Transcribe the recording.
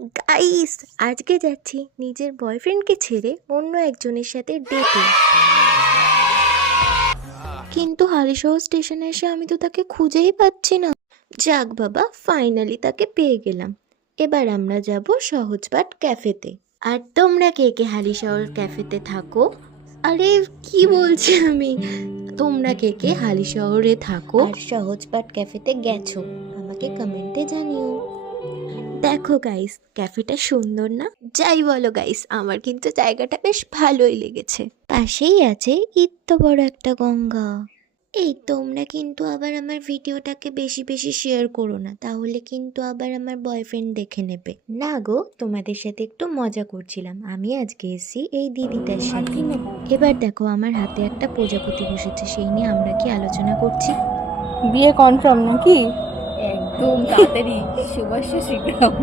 Guys, আজকে যাচ্ছি নিজের বয়ফ্রেন্ডকে ছেড়ে অন্য একজনের সাথে ডেটে। কিন্তু হালিশহর স্টেশনে এসে আমি তো তাকে খুঁজেই পাচ্ছি না। যাক বাবা, ফাইনালি তাকে পেয়ে গেলাম। এবার আমরা যাব সহজপাঠ ক্যাফেতে। আর তোমরা কে কে হালিশহর ক্যাফেতে থাকো? আরে কি বলছি আমি, তোমরা কে কে হালিশহরে থাকো আর সহজপাঠ ক্যাফেতে গেছো আমাকে কমেন্টে জানিও। দেখো গাইস, ক্যাফেটা সুন্দর না? যাই বলো গাইস, আমার কিন্তু জায়গাটা বেশ ভালোই লেগেছে। পাশেই আছে ইত্ত বড় একটা গঙ্গা। এই তোমরা কিন্তু আবার আমার ভিডিওটাকে বেশি বেশি শেয়ার করো না, তাহলে কিন্তু আবার আমার বয়ফ্রেন্ড দেখে নেবে। না গো, তোমাদের সাথে একটু মজা করছিলাম। আমি আজকে এসেছি এই দিদিটার সাথে। এবার দেখো আমার হাতে একটা প্রজাপতি বসেছে, সেই নিয়ে আমরা কি আলোচনা করছি। বিয়ে কনফার্ম নাকি? একদম তাড়াতাড়ি, শুভাশী শীঘ্রম।